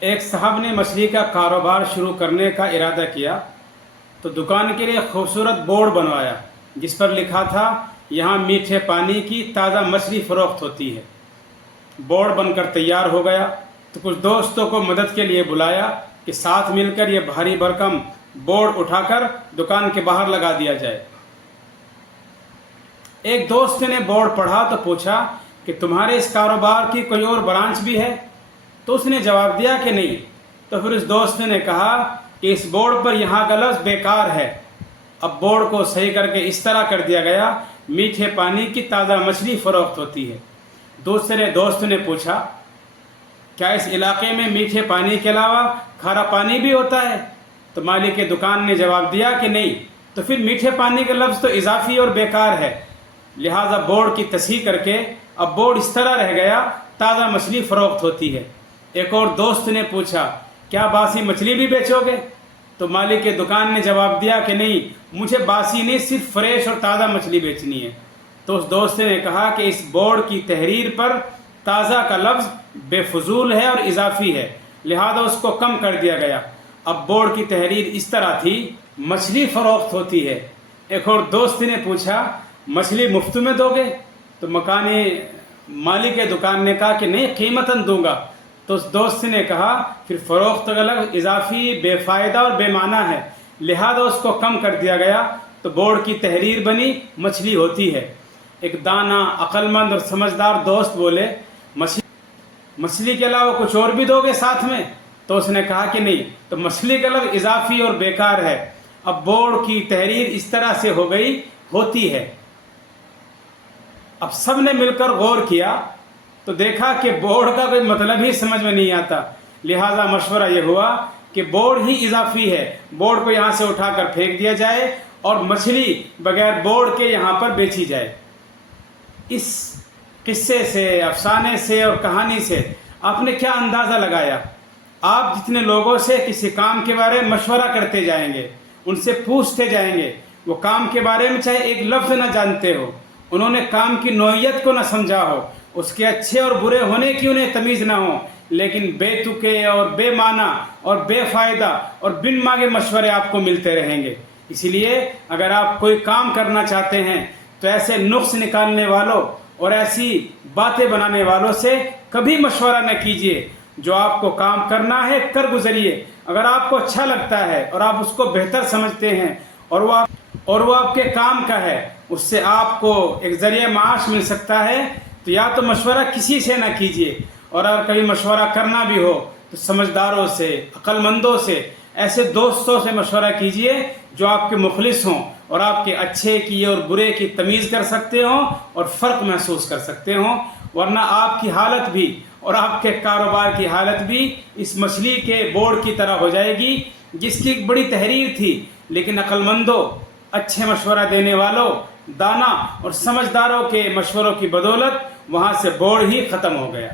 ایک صاحب نے مچھلی کا کاروبار شروع کرنے کا ارادہ کیا تو دکان کے لیے خوبصورت بورڈ بنوایا جس پر لکھا تھا یہاں میٹھے پانی کی تازہ مچھلی فروخت ہوتی ہے۔ بورڈ بن کر تیار ہو گیا تو کچھ دوستوں کو مدد کے لیے بلایا کہ ساتھ مل کر یہ بھاری بھرکم بورڈ اٹھا کر دکان کے باہر لگا دیا جائے۔ ایک دوست نے بورڈ پڑھا تو پوچھا کہ تمہارے اس کاروبار کی کوئی اور برانچ بھی ہے؟ تو اس نے جواب دیا کہ نہیں۔ تو پھر اس دوست نے کہا کہ اس بورڈ پر یہاں کا لفظ بیکار ہے۔ اب بورڈ کو صحیح کر کے اس طرح کر دیا گیا میٹھے پانی کی تازہ مچھلی فروخت ہوتی ہے۔ دوسرے دوست نے پوچھا کیا اس علاقے میں میٹھے پانی کے علاوہ کھارا پانی بھی ہوتا ہے؟ تو مالک کی دکان نے جواب دیا کہ نہیں۔ تو پھر میٹھے پانی کا لفظ تو اضافی اور بیکار ہے، لہٰذا بورڈ کی تصحیح کر کے اب بورڈ اس طرح رہ گیا تازہ مچھلی فروخت ہوتی ہے۔ ایک اور دوست نے پوچھا کیا باسی مچھلی بھی بیچو گے؟ تو مالک کی دکان نے جواب دیا کہ نہیں، مجھے باسی نہیں صرف فریش اور تازہ مچھلی بیچنی ہے۔ تو اس دوست نے کہا کہ اس بورڈ کی تحریر پر تازہ کا لفظ بے فضول ہے اور اضافی ہے، لہذا اس کو کم کر دیا گیا۔ اب بورڈ کی تحریر اس طرح تھی مچھلی فروخت ہوتی ہے۔ ایک اور دوست نے پوچھا مچھلی مفت میں دو گے؟ تو مکانی مالک دکان نے کہا کہ نہیں، قیمتاً دوں گا۔ تو اس دوست نے کہا پھر فروخت کا لفظ اضافی، بے فائدہ اور بے معنی ہے، لہذا اس کو کم کر دیا گیا۔ تو بورڈ کی تحریر بنی مچھلی ہوتی ہے۔ ایک دانا، عقل مند اور سمجھدار دوست بولے مچھلی کے علاوہ کچھ اور بھی دو گے ساتھ میں؟ تو اس نے کہا کہ نہیں۔ تو مچھلی کا لفظ اضافی اور بیکار ہے۔ اب بورڈ کی تحریر اس طرح سے ہو گئی ہوتی ہے۔ اب سب نے مل کر غور کیا تو دیکھا کہ بورڈ کا کوئی مطلب ہی سمجھ میں نہیں آتا، لہٰذا مشورہ یہ ہوا کہ بورڈ ہی اضافی ہے، بورڈ کو یہاں سے اٹھا کر پھینک دیا جائے اور مچھلی بغیر بورڈ کے یہاں پر بیچی جائے۔ اس قصے سے، افسانے سے اور کہانی سے آپ نے کیا اندازہ لگایا؟ آپ جتنے لوگوں سے کسی کام کے بارے میں مشورہ کرتے جائیں گے، ان سے پوچھتے جائیں گے، وہ کام کے بارے میں چاہے ایک لفظ نہ جانتے ہو، انہوں نے کام کی نوعیت کو نہ سمجھا ہو، اس کے اچھے اور برے ہونے کی انہیں تمیز نہ ہو، لیکن بے تکے اور بے معنی اور بے فائدہ اور بن مانگے مشورے آپ کو ملتے رہیں گے۔ اسی لیے اگر آپ کوئی کام کرنا چاہتے ہیں تو ایسے نقص نکالنے والوں اور ایسی باتیں بنانے والوں سے کبھی مشورہ نہ کیجیے۔ جو آپ کو کام کرنا ہے کر گزریے، اگر آپ کو اچھا لگتا ہے اور آپ اس کو بہتر سمجھتے ہیں اور وہ آپ کے کام کا ہے، اس سے آپ کو ایک ذریعہ معاش مل سکتا ہے، تو یا تو مشورہ کسی سے نہ کیجیے، اور اگر کبھی مشورہ کرنا بھی ہو تو سمجھداروں سے، عقل مندوں سے، ایسے دوستوں سے مشورہ کیجیے جو آپ کے مخلص ہوں اور آپ کے اچھے کی اور برے کی تمیز کر سکتے ہوں اور فرق محسوس کر سکتے ہوں، ورنہ آپ کی حالت بھی اور آپ کے کاروبار کی حالت بھی اس مچھلی کے بورڈ کی طرح ہو جائے گی جس کی ایک بڑی تحریر تھی، لیکن عقل مندوں، اچھے مشورہ دینے والوں، دانا اور سمجھداروں کے مشوروں کی بدولت وہاں سے بورڈ ہی ختم ہو گیا۔